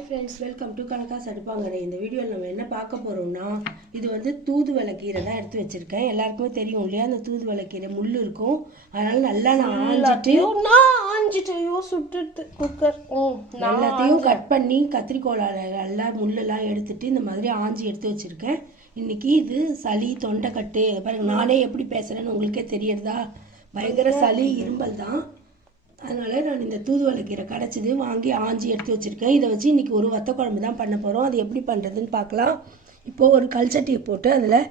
Hi friends, welcome to கனகாஸ் அடுப்பாங்கரை. இந்த வீடியோவில் நம்ம என்ன பார்க்க போகிறோம்னா, இது வந்து தூதுவளை கீரை தான் எடுத்து வச்சுருக்கேன். எல்லாருக்குமே தெரியும் இல்லையா, அந்த தூதுவளை கீரை முள் இருக்கும். அதனால் நல்லா நான் ஆஞ்சிட்டு சுட்டுட்டு குக்கர் எல்லாத்தையும் கட் பண்ணி கத்திரிக்கோளால் நல்லா முள்ளெல்லாம் எடுத்துட்டு இந்த மாதிரி ஆஞ்சி எடுத்து வச்சுருக்கேன். இன்றைக்கி இது சளி, தொண்டைக்கட்டு, பாருங்க நானே எப்படி பேசுகிறேன்னு உங்களுக்கே தெரியறதா, பயங்கர சளி, இரும்பல் தான். அதனால் நான் இந்த தூதுவளை கீரை கிடச்சிது வாங்கி ஆஞ்சி எடுத்து வச்சுருக்கேன். இதை வச்சு இன்றைக்கி ஒரு வத்த குழம்பு தான் பண்ண போகிறோம். அது எப்படி பண்ணுறதுன்னு பார்க்கலாம். இப்போது ஒரு கல் சட்டியை போட்டு அதில்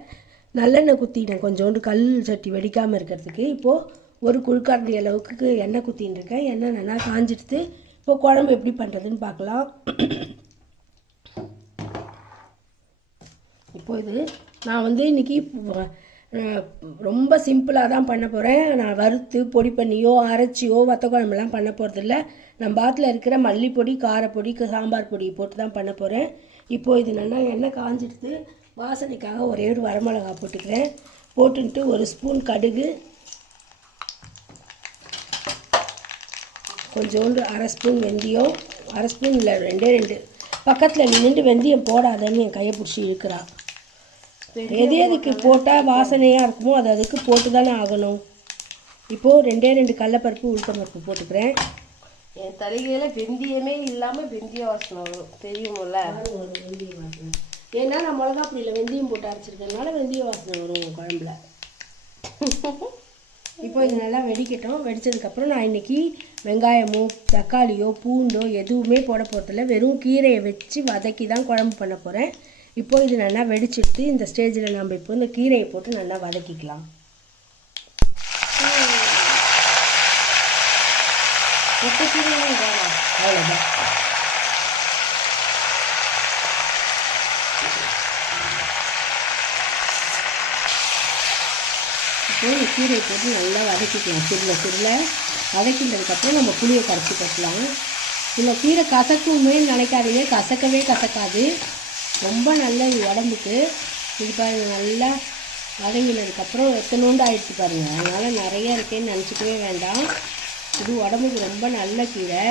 நல்லெண்ணெய் குத்திட்டேன், கொஞ்சோண்டு கல் சட்டி வெடிக்காமல் இருக்கிறதுக்கு. இப்போது ஒரு குழுக்காரண்டி அளவுக்கு எண்ணெய் குத்தின்னு இருக்கேன். எண்ணெய் நல்லா காஞ்சிடுத்து. இப்போது குழம்பு எப்படி பண்ணுறதுன்னு பார்க்கலாம். இப்போது இது நான் வந்து இன்றைக்கி ரொம்ப சிம்பிளாக தான் பண்ண போகிறேன். நான் வறுத்து பொடி பண்ணியோ அரைச்சியோ வத்த குழம்புலாம் பண்ண போகிறதில்ல. நம்ம பாத்தில் இருக்கிற மல்லிப்பொடி, காரப்பொடி, சாம்பார் பொடி போட்டு தான் பண்ண போகிறேன். இப்போது இது நல்லா எண்ணெய் காஞ்சிடுத்து. வாசனைக்காக ஒரே ஒரு வரமிளகா போட்டுக்கிறேன். போட்டுன்ட்டு ஒரு ஸ்பூன் கடுகு, கொஞ்சோண்டு அரை ஸ்பூன் வெந்தயம், அரை ஸ்பூன் இல்லை ரெண்டு பக்கத்தில் நின்று வெந்தயம் போடாதன்னு என் கையை பிடிச்சி இழுக்கிறா. எதுக்கு போட்டால் வாசனையாக இருக்குமோ அது அதுக்கு போட்டு தானே ஆகணும். இப்போது ரெண்டு கடலைப்பருப்பு, உளுத்தம்பருப்பு போட்டுக்கிறேன். என் தலைகையில் வெந்தயமே இல்லாமல் வெந்தய வாசனை வரும், தெரியுமில்ல? வெந்தய வாசனை ஏன்னா நான் மிளகா பொடியில் வெந்தயம் போட்டு அரைச்சிருக்கிறதுனால வெந்தய வாசனை வரும் குழம்புல. இப்போ இது நல்லா வெடிக்கட்டும். வெடித்ததுக்கப்புறம் நான் இன்றைக்கி வெங்காயமோ தக்காளியோ பூண்டோ எதுவுமே போட போகிறதில்ல. வெறும் கீரையை வச்சு வதக்கி தான் குழம்பு பண்ண போகிறேன். இப்போது இது நல்லா வெடிச்சிட்டு இந்த ஸ்டேஜில் நம்ம இப்போ இந்த கீரையை போட்டு நல்லா வதக்கிக்கலாம். அவ்வளோதான். இப்போ இந்த கீரையை போட்டு நல்லா வதக்கிக்கலாம். சிறுல வதக்கின்றதுக்கப்புறம் நம்ம புளியை கரைச்சி கட்டலாம். இந்த கீரை கசக்குமே நினைக்காதீங்க, கசக்காது. ரொம்ப நல்ல உடம்புக்கு. இது பாருங்க, நல்லா வதங்கினதுக்கப்புறம் எத்தனோண்டு ஆயிடுச்சு பாருங்கள். அதனால் நிறைய இருக்கேன்னு நினச்சிக்கவே வேண்டாம். இது உடம்புக்கு ரொம்ப நல்ல கீரை.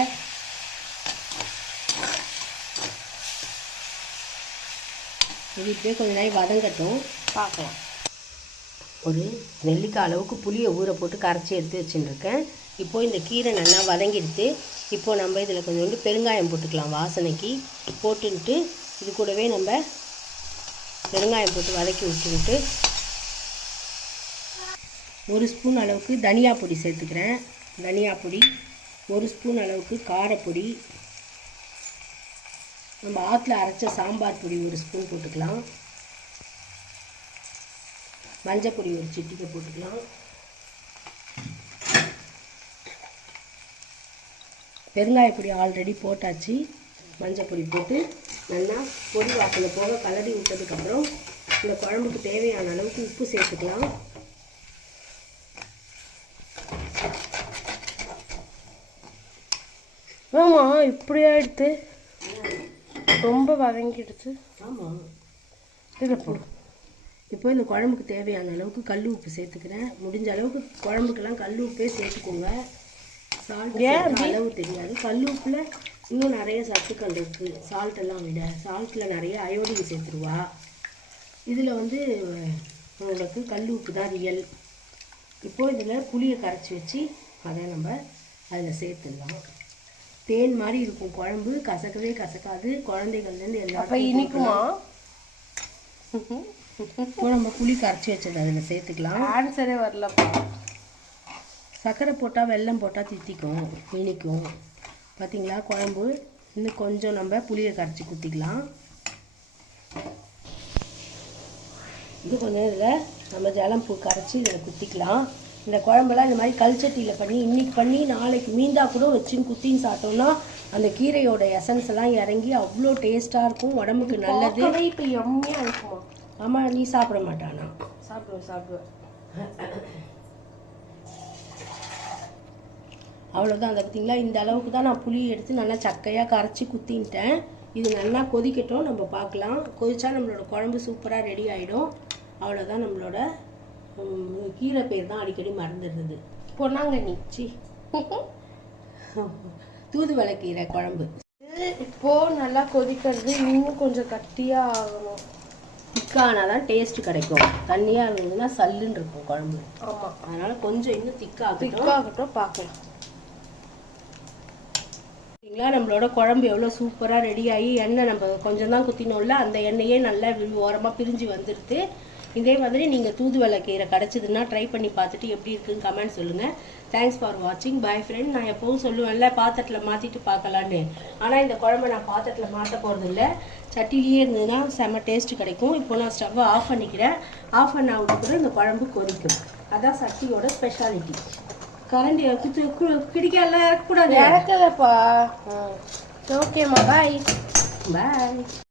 இது இப்படியே கொஞ்ச நாள் வதங்கட்டும், பார்க்கலாம். ஒரு நெல்லிக்காய் அளவுக்கு புளியை ஊற போட்டு கரைச்சி எடுத்து வச்சுட்டுருக்கேன். இப்போது இந்த கீரை நல்லா வதங்கிடுத்து. இப்போது நம்ம இதில் கொஞ்சோண்டு பெருங்காயம் போட்டுக்கலாம் வாசனைக்கு. போட்டுன்ட்டு இது கூடவே நம்ம பெருங்காயம் போட்டு வதக்கி விட்டுக்கிட்டு ஒரு ஸ்பூன் அளவுக்கு தனியா பொடி சேர்த்துக்கிறேன். தனியா பொடி, ஒரு ஸ்பூன் அளவுக்கு காரப்பொடி, நம்ம ஆற்றுல அரைச்ச சாம்பார் பொடி ஒரு ஸ்பூன் போட்டுக்கலாம். மஞ்சப்பொடி ஒரு சிட்டிக்கை போட்டுக்கலாம். பெருங்காயப்பொடி ஆல்ரெடி போட்டாச்சு. மஞ்சப்பொடி போட்டு நல்லா பொடி வாசனை போக கலரி விட்டதுக்கப்புறம் இந்த குழம்புக்கு தேவையான அளவுக்கு உப்பு சேர்த்துக்கலாம். ஆமாம், இப்படி ஆகிடுது, ரொம்ப வதங்கிடுச்சு. ஆமாம், இதில் போடு. இப்போ இந்த குழம்புக்கு தேவையான அளவுக்கு கல் உப்பு சேர்த்துக்கிறேன். முடிஞ்ச அளவுக்கு குழம்புக்கெல்லாம் கல் உப்பே சேர்த்துக்கோங்க. சால்ட் அளவு தெரியாது. கல் உப்பில் இன்னும் நிறைய சத்துக்கள் இருக்குது. சால்ட்டெல்லாம் விட சால்ட்டில் நிறைய அயோடின் சேர்த்துருவா. இதில் வந்து உங்களுக்கு கல் உப்பு தான் ரியல். இப்போது இதில் புளியை கரைச்சி வச்சு அதை நம்ம அதில் சேர்த்துடலாம். தேன் மாதிரி இருக்கும் குழம்பு, கசக்கவே கசக்காது. குழந்தைகள்லேருந்து எல்லாரும் இனிக்குமா? இப்போ நம்ம புளி கரைச்சி வச்சது அதில் சேர்த்துக்கலாம். ஆன்சரே வரலப்பா. சர்க்கரை போட்டால் வெல்லம் போட்டால் தித்திக்கும், இனிக்கும். பார்த்திங்களா குழம்பு? இன்னும் கொஞ்சம் நம்ம புளியை கரைச்சி குத்திக்கலாம். இது கொஞ்சம் இதில் நம்ம ஜலம்பூ கரைச்சி இதில் குத்திக்கலாம். இந்த குழம்பெல்லாம் இந்த மாதிரி கல்ச்சட்டியில் பண்ணி இன்றைக்கி பண்ணி நாளைக்கு மீந்தா கூட வச்சுன்னு குத்தின்னு சாப்பிட்டோம்னா அந்த கீரையோட எசன்ஸ் எல்லாம் இறங்கி அவ்வளோ டேஸ்ட்டாக இருக்கும், உடம்புக்கு நல்லது. இப்போ எம்மையாக இருக்குமா? ஆமாம், நீ சாப்பிட மாட்டானா? சாப்பிடுவேன். அவ்வளோதான். அதை பார்த்திங்களா, இந்த அளவுக்கு தான் நான் புளி எடுத்து நல்லா சக்கையாக கரைச்சி குத்தின்ட்டேன். இது நல்லா கொதிக்கட்டும், நம்ம பார்க்கலாம். கொதிச்சா நம்மளோட குழம்பு சூப்பராக ரெடி ஆகிடும். அவ்வளோதான். நம்மளோட கீரை பேர் தான் அடிக்கடி மறந்துடுறது. பொன்னாங்கண்ணி தூதுவளை கீரை குழம்பு. இப்போ நல்லா கொதிக்கிறது, இன்னும் கொஞ்சம் கட்டியா ஆகணும். திக்கானாதான் டேஸ்ட் கிடைக்கும். தண்ணியா இருந்ததுன்னா சல்லுன்னு இருக்கும் குழம்பு. ஆமா, அதனால கொஞ்சம் இன்னும் திக்காகட்டும். திக்காகட்டும், பார்க்கலாம். சரிங்களா, நம்மளோட குழம்பு எவ்வளோ சூப்பராக ரெடி ஆகி எண்ணெய் நம்ம கொஞ்சம் தான் குத்தினோம்ல, அந்த எண்ணெயே நல்லா ஓரமாக பிரிஞ்சு வந்துடுது. இதே மாதிரி நீங்கள் தூதுவளை கீரை கிடச்சிதுன்னா ட்ரை பண்ணி பார்த்துட்டு எப்படி இருக்குன்னு கமெண்ட் சொல்லுங்கள். தேங்க்ஸ் ஃபார் வாட்சிங். பாய் ஃப்ரெண்ட். நான் எப்போவும் சொல்லுவேன்ல பாத்திரத்தில் மாற்றிட்டு பார்க்கலான்னு. ஆனால் இந்த குழம்பை நான் பாத்திரத்தில் மாற்ற போகிறது இல்லை. சட்டிலேயே இருந்ததுன்னா செம்ம டேஸ்ட் கிடைக்கும். இப்போ நான் ஸ்டவ்வை ஆஃப் பண்ணிக்கிறேன். ஆஃப் பண்ண விட்டு கூட இந்த குழம்பு கொதிக்கும். அதான் சட்டியோட ஸ்பெஷாலிட்டி. கரண்டி பிடிக்கல இருக்கக்கூடாது. இறக்குதப்பா. ஓகேம்மா, பாய். பாய்.